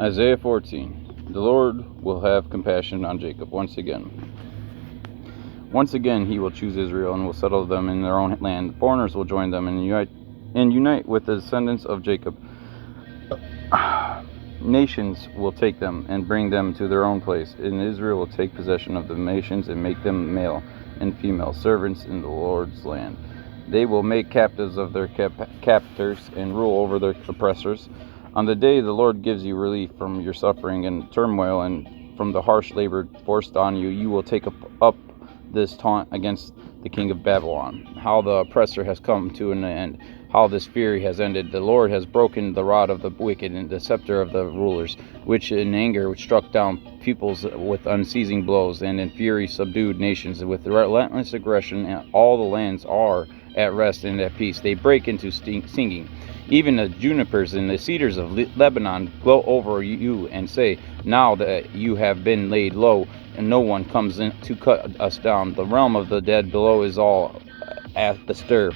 Isaiah 14. The Lord will have compassion on Jacob once again. Once again he will choose Israel and will settle them in their own land. Foreigners will join them and unite with the descendants of Jacob. Nations will take them and bring them to their own place, and Israel will take possession of the nations and make them male and female servants in the Lord's land. They will make captives of their captors and rule over their oppressors. On the day the Lord gives you relief from your suffering and turmoil and from the harsh labor forced on you, you will take up this taunt against the king of Babylon, how the oppressor has come to an end, how this fury has ended. The Lord has broken the rod of the wicked and the scepter of the rulers, which in anger struck down peoples with unceasing blows, and in fury subdued nations with relentless aggression. And all the lands are at rest and at peace. They break into singing. Even the junipers and the cedars of Lebanon glow over you and say, now that you have been laid low, and no one comes in to cut us down. The realm of the dead below is all at the stir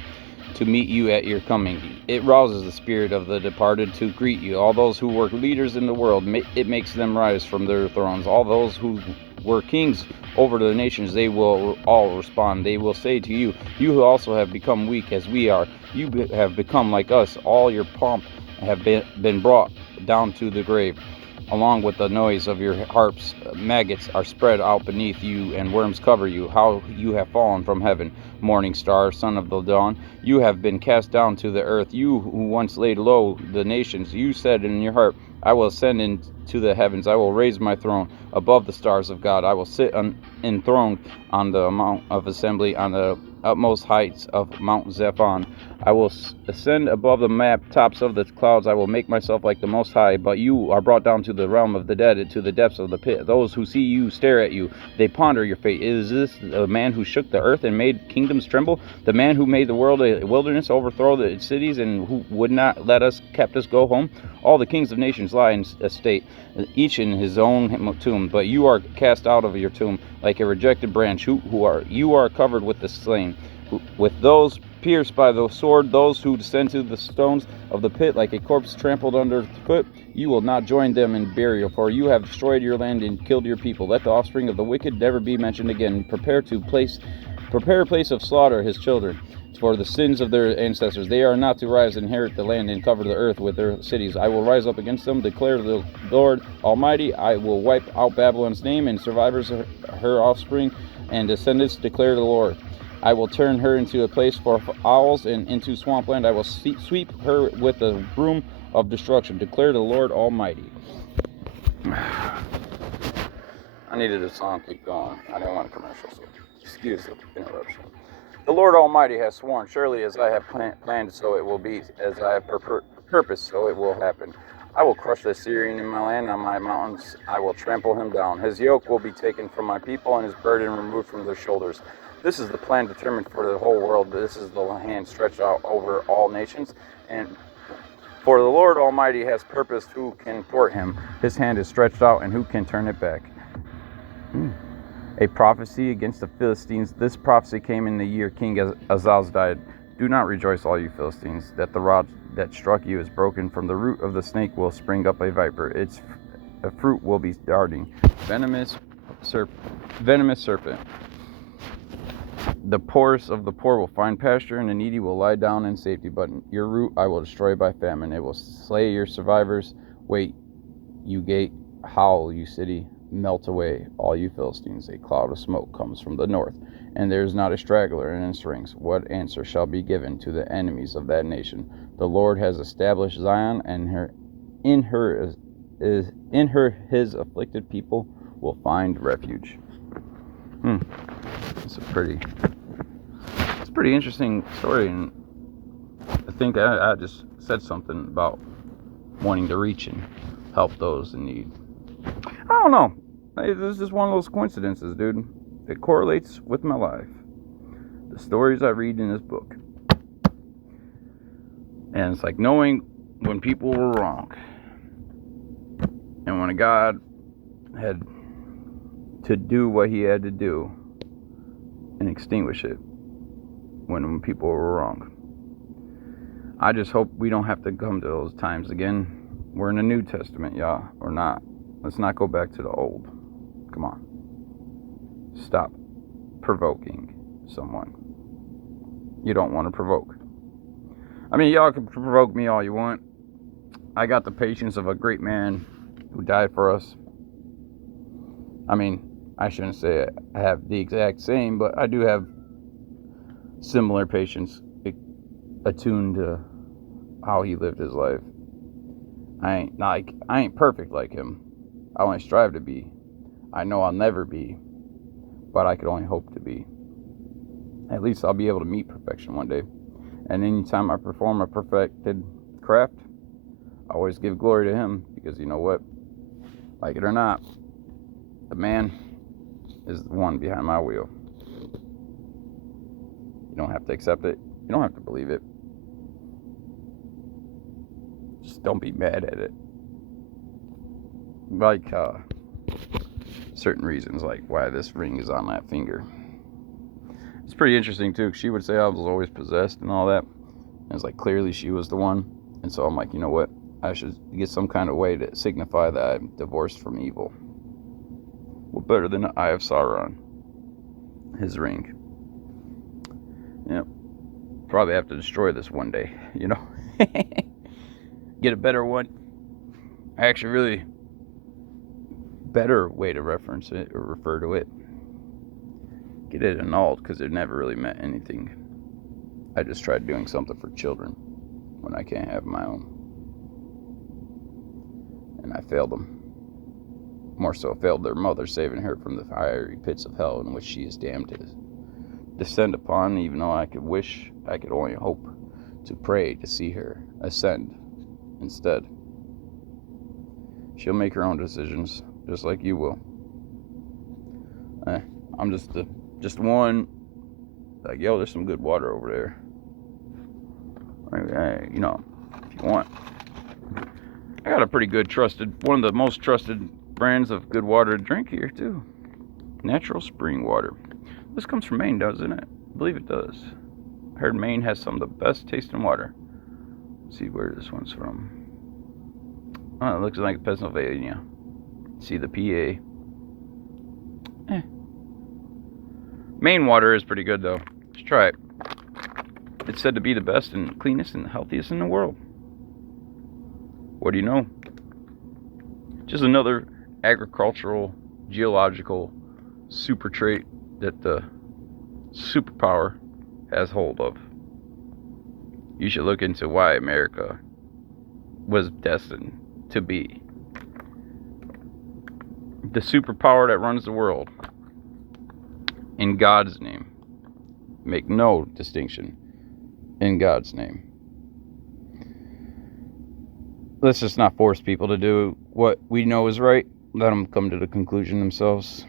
to meet you at your coming. It rouses the spirit of the departed to greet you. All those who were leaders in the world, it makes them rise from their thrones. All those who were kings over the nations, they will all respond. They will say to you, you also have become weak as we are. You have become like us. All your pomp have been brought down to the grave. Along with the noise of your harps, maggots are spread out beneath you, and worms cover you. How you have fallen from heaven, morning star, son of the dawn. You have been cast down to the earth. You who once laid low the nations, you said in your heart, I will ascend into the heavens. I will raise my throne above the stars of God. I will sit enthroned on the mount of assembly, on the utmost heights of Mount Zephon. I will ascend above the tops of the clouds. I will make myself like the Most High. But you are brought down to the realm of the dead, and to the depths of the pit. Those who see you stare at you. They ponder your fate. Is this the man who shook the earth and made kingdoms tremble? The man who made the world a wilderness, overthrow the cities, and who would not let us, kept us go home? All the kings of nations lie in a state, each in his own tomb. But you are cast out of your tomb like a rejected branch. You are covered with the slain, with those pierced by the sword, those who descend to the stones of the pit like a corpse trampled underfoot. You will not join them in burial, for you have destroyed your land and killed your people. Let the offspring of the wicked never be mentioned again. Prepare a place of slaughter his children for the sins of their ancestors. They are not to rise and inherit the land and cover the earth with their cities. I will rise up against them, declare the Lord Almighty. I will wipe out Babylon's name, and survivors of her offspring and descendants declare the Lord. I will turn her into a place for owls and into swampland. I will sweep her with a broom of destruction, declare the Lord Almighty. I needed a song keep going. I didn't want a commercial, so excuse the interruption. The Lord Almighty has sworn, surely as I have planned, so it will be, as I have purposed, so it will happen. I will crush the Assyrian in my land, on my mountains I will trample him down. His yoke will be taken from my people, and his burden removed from their shoulders. This is the plan determined for the whole world. This is the hand stretched out over all nations. And for the Lord Almighty has purposed, who can thwart him? His hand is stretched out, and who can turn it back? A prophecy against the Philistines. This prophecy came in the year King Azaz died. Do not rejoice, all you Philistines, that the rod that struck you is broken. From the root of the snake will spring up a viper. Its fruit will be darting. Venomous serpent. The poorest of the poor will find pasture, and the needy will lie down in safety. But your root I will destroy by famine. It will slay your survivors. Wait, you gate, howl, you city, melt away, all you Philistines. A cloud of smoke comes from the north, and there is not a straggler in its ranks. What answer shall be given to the enemies of that nation? The Lord has established Zion, and in her his afflicted people will find refuge. It's a pretty interesting story, and I think I just said something about wanting to reach and help those in need. I don't know. This is just one of those coincidences, dude. It correlates with my life. The stories I read in this book. And it's like knowing when people were wrong. And when God had to do what he had to do and extinguish it when people were wrong. I just hope we don't have to come to those times again. We're in the New Testament, y'all. Or not. Let's not go back to the old. Come on. Stop provoking someone you don't want to provoke. I mean, y'all can provoke me all you want. I got the patience of a great man who died for us. I mean, I shouldn't say I have the exact same, but I do have similar patience attuned to how he lived his life. I ain't perfect like him. I only strive to be. I know I'll never be, but I could only hope to be. At least I'll be able to meet perfection one day. And anytime I perform a perfected craft, I always give glory to him, because you know what? Like it or not, the man is the one behind my wheel. You don't have to accept it. You don't have to believe it. Just don't be mad at it. Like certain reasons, like why this ring is on that finger. It's pretty interesting too, 'cause she would say I was always possessed and all that. And it's like clearly she was the one. And so I'm like, you know what? I should get some kind of way to signify that I'm divorced from evil. Well, better than the Eye of Sauron. His ring. Yep. Probably have to destroy this one day, you know? Get a better one. Actually, really better way to reference it or refer to it. Get it annulled, because it never really meant anything. I just tried doing something for children when I can't have my own. And I failed them. More so failed their mother, saving her from the fiery pits of hell in which she is damned to descend upon, even though I could wish, I could only hope to pray to see her ascend instead. She'll make her own decisions, just like you will. I'm just one, like, yo, there's some good water over there. You know, if you want. I got a pretty good one of the most trusted brands of good water to drink here, too. Natural spring water. This comes from Maine, doesn't it? I believe it does. I heard Maine has some of the best tasting water. Let's see where this one's from. Oh, it looks like Pennsylvania. See the PA. Maine water is pretty good, though. Just try it. It's said to be the best and cleanest and healthiest in the world. What do you know? Just another agricultural, geological super trait that the superpower has hold of. You should look into why America was destined to be the superpower that runs the world. In God's name. Make no distinction. In God's name. Let's just not force people to do what we know is right. Let them come to the conclusion themselves.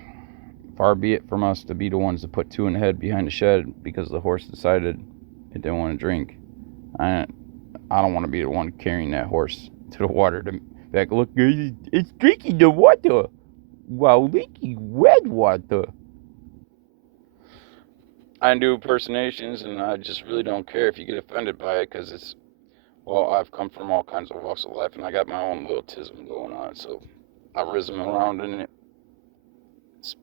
Far be it from us to be the ones to put two in the head behind the shed because the horse decided it didn't want to drink. I don't want to be the one carrying that horse to the water to be like, look, it's drinking the water while leaking red water. I do impersonations, and I just really don't care if you get offended by it, because it's, well, I've come from all kinds of walks of life, and I got my own little tism going on, so I've risen around in it.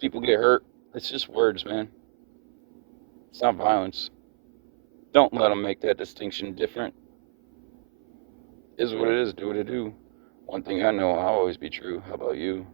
People get hurt. It's just words, man. It's not violence. Don't let them make that distinction different. It is what it is. Do what it do. One thing I know, I'll always be true. How about you?